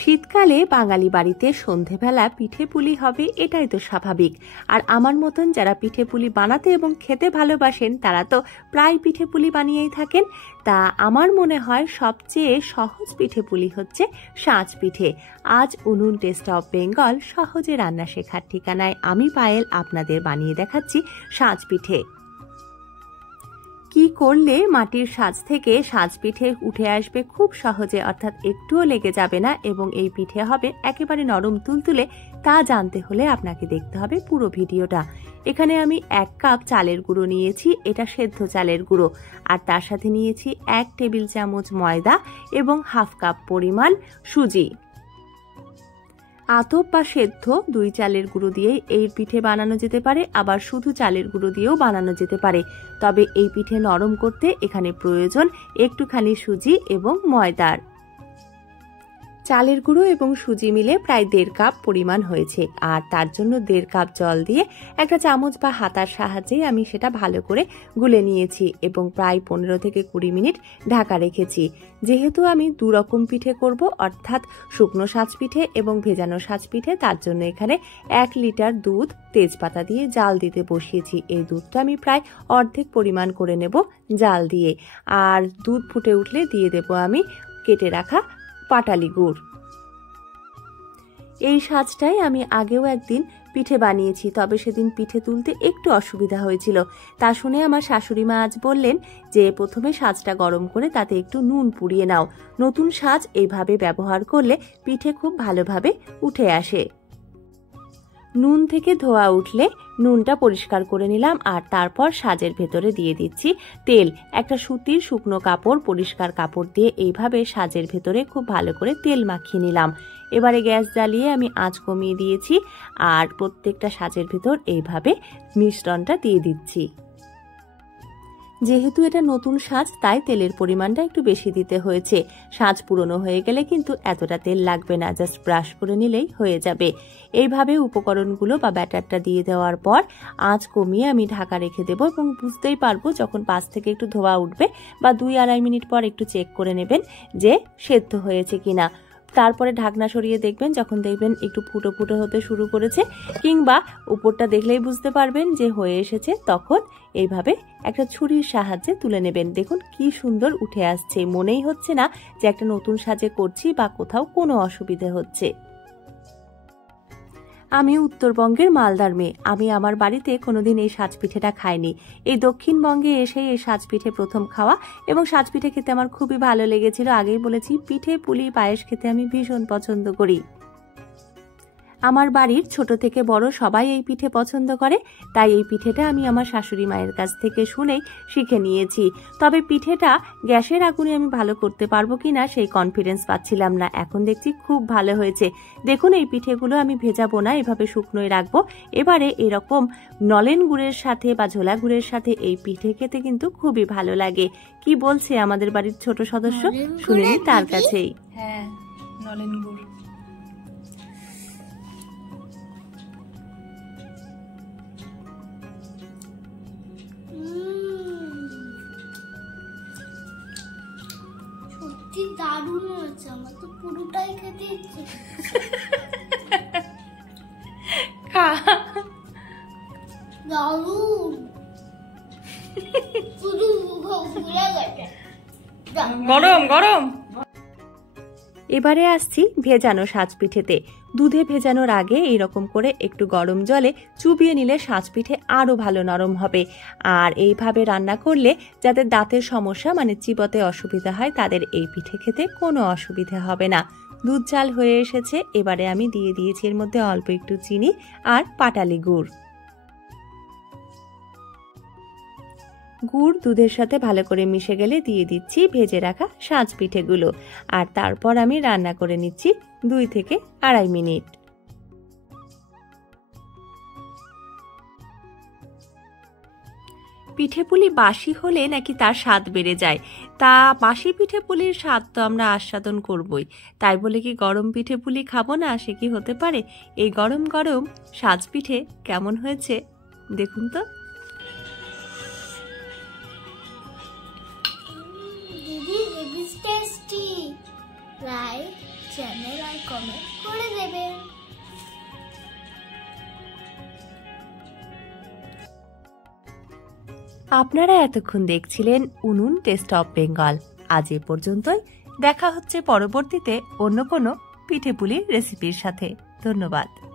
শীতকালে বাঙালি বাড়িতে সন্ধেবেলা পিঠে পুলি হবে, এটাই তো স্বাভাবিক। আর আমার মতন যারা পিঠে পুলি বানাতে এবং খেতে ভালোবাসেন তারা তো প্রায় পিঠে পুলি বানিয়েই থাকেন। তা আমার মনে হয় সবচেয়ে সহজ পিঠে পুলি হচ্ছে সাঁচ পিঠে। আজ উনুন টেস্ট অফ বেঙ্গল সহজে রান্না শেখার ঠিকানায় আমি পায়েল আপনাদের বানিয়ে দেখাচ্ছি সাঁচ পিঠে। কি করলে মাটির সাজ থেকে সাজ পিঠে উঠে আসবে খুব সহজে, অর্থাৎ একটুও লেগে যাবে না এবং এই পিঠে হবে একেবারে নরম তুলতুলে, তা জানতে হলে আপনাকে দেখতে হবে পুরো ভিডিওটা। এখানে আমি 1 কাপ চালের গুঁড়ো নিয়েছি, এটা সেদ্ধ চালের গুঁড়ো। আর তার সাথে নিয়েছি 1 টেবিল চামচ ময়দা এবং 1/2 কাপ পরিমাণ সুজি। আতপ বা সেদ্ধ 2 চালের গুঁড়ো দিয়েই এই পিঠে বানানো যেতে পারে, আবার শুধু চালের গুঁড়ো দিয়েও বানানো যেতে পারে। তবে এই পিঠে নরম করতে এখানে প্রয়োজন একটুখানি সুজি এবং ময়দার। চালের গুঁড়ো এবং সুজি মিলে প্রায় 1.5 কাপ পরিমাণ হয়েছে। আর তার জন্য 1.5 কাপ জল দিয়ে একটা চামচ বা হাতার সাহায্যে আমি সেটা ভালো করে গুলে নিয়েছি এবং প্রায় 15 থেকে 20 মিনিট ঢাকা রেখেছি। যেহেতু আমি 2 রকম পিঠে করব, অর্থাৎ শুকনো সাজ পিঠে এবং ভেজানো সাজ পিঠে, তার জন্য এখানে 1 লিটার দুধ তেজপাতা দিয়ে জাল দিতে বসিয়েছি। এই দুধটা আমি প্রায় অর্ধেক পরিমাণ করে নেব জাল দিয়ে। আর দুধ ফুটে উঠলে দিয়ে দেব আমি কেটে রাখা পাটালি গুড়। এই সাজটাই আমি আগেও একদিন পিঠে বানিয়েছি, তবে সেদিন পিঠে তুলতে একটু অসুবিধা হয়েছিল। তা শুনে আমার শাশুড়ি মা আজ বললেন যে প্রথমে সাজটা গরম করে তাতে একটু নুন পুড়িয়ে নাও, নতুন সাজ এইভাবে ব্যবহার করলে পিঠে খুব ভালোভাবে উঠে আসে। নুন থেকে ধোয়া উঠলে নুনটা পরিষ্কার করে নিলাম আর তারপর সাজের ভেতরে দিয়ে দিচ্ছি তেল। একটা সুতির শুকনো কাপড়, পরিষ্কার কাপড় দিয়ে এইভাবে সাজের ভেতরে খুব ভালো করে তেল মাখিয়ে নিলাম। এবারে গ্যাস জ্বালিয়ে আমি আঁচ কমিয়ে দিয়েছি আর প্রত্যেকটা সাজের ভেতর এইভাবে মিশ্রণটা দিয়ে দিচ্ছি। যেহেতু এটা নতুন সাজ তাই তেলের পরিমাণটা একটু বেশি দিতে হয়েছে। সাজ পুরনো হয়ে গেলে কিন্তু এতটা তেল লাগবে না, জাস্ট ব্রাশ করে নিলেই হয়ে যাবে। এইভাবে উপকরণগুলো বা ব্যাটারটা দিয়ে দেওয়ার পর আঁচ কমিয়ে আমি ঢাকা রেখে দেবো এবং বুঝতেই পারবো যখন পাশ থেকে একটু ধোয়া উঠবে বা 2-2.5 মিনিট পর একটু চেক করে নেবেন যে সেদ্ধ হয়েছে কিনা। তারপরে ঢাকনা সরিয়ে দেখবেন, যখন দেখবেন একটু ফুটো ফুটো হতে শুরু করেছে কিংবা উপরটা দেখলেই বুঝতে পারবেন যে হয়ে এসেছে, তখন এইভাবে একটা ছুরির সাহায্যে তুলে নেবেন। দেখুন কি সুন্দর উঠে আসছে, মনেই হচ্ছে না যে একটা নতুন সাজে করছি বা কোথাও কোনো অসুবিধে হচ্ছে। আমি উত্তরবঙ্গের মালদার মেয়ে, আমি আমার বাড়িতে কোনোদিন এই সাজ পিঠেটা খাইনি। এই দক্ষিণবঙ্গে এসে এই সাজ পিঠে প্রথম খাওয়া এবং সাজ পিঠে খেতে আমার খুবই ভালো লেগেছিল। আগেই বলেছি পিঠে পুলি পায়েস খেতে আমি ভীষণ পছন্দ করি। আমার বাড়ির ছোট থেকে বড় সবাই এই পিঠে পছন্দ করে, তাই এই পিঠেটা আমি আমার শাশুড়ি মায়ের কাছ থেকে শুনেই শিখে নিয়েছি। তবে পিঠেটা গ্যাসের আগুনে আমি ভালো করতে পারবো কিনা সেই কনফিডেন্স পাচ্ছিলাম না। এখন দেখছি খুব ভালো হয়েছে। দেখুন এই পিঠেগুলো আমি ভেজাবো না, এভাবে শুকনোই রাখবো। এবারে এরকম নলেন গুড়ের সাথে বা ঝোলা গুড়ের সাথে এই পিঠে খেতে কিন্তু খুবই ভালো লাগে। কি বলছে আমাদের বাড়ির ছোট সদস্য, শুনে নিই তার কাছেই। হ্যাঁ, নলেন গুড়। দারুণ হয়েছে, আমার তো পুরোটাই খেতে ইচ্ছে। দারুণ, পুরো ফুলে গেছে, গরম গরম। এবারে আসছি ভেজানো সাজ পিঠেতে। দুধে ভেজানোর আগে এইরকম করে একটু গরম জলে চুবিয়ে নিলে সাজ পিঠে আরো ভালো নরম হবে। আর এইভাবে রান্না করলে যাদের দাঁতের সমস্যা মানে চিবোতে অসুবিধা হয় তাদের এই পিঠে খেতে কোনো অসুবিধা হবে না। দুধ জাল হয়ে এসেছে, এবারে আমি দিয়ে দিয়েছি এর মধ্যে অল্প একটু চিনি আর পাটালি গুড়। গুড় দুধের সাথে ভালো করে মিশে গেলে দিয়ে দিচ্ছি ভেজে রাখা সাজ পিঠেগুলো। আর তারপর আমি রান্না করে নিচ্ছি 2 থেকে 2.5 মিনিট। পিঠে পুলি বাসি হলে নাকি তার স্বাদ বেড়ে যায়, তা বাসি পিঠে পুলির স্বাদ তো আমরা আস্বাদন করবই, তাই বলে কি গরম পিঠে পুলি খাবো না? সে কি হতে পারে? এই গরম গরম সাজ পিঠে কেমন হয়েছে দেখুন তো। দিদি, it is tasty, right? Channel আর কমেন্ট করে দেবেন। আপনারা এতক্ষণ দেখছিলেন উনুন টেস্ট অফ বেঙ্গল। আজ এ পর্যন্তই। দেখা হচ্ছে পরবর্তীতে অন্য কোনো পিঠেপুলির রেসিপির সাথে। ধন্যবাদ।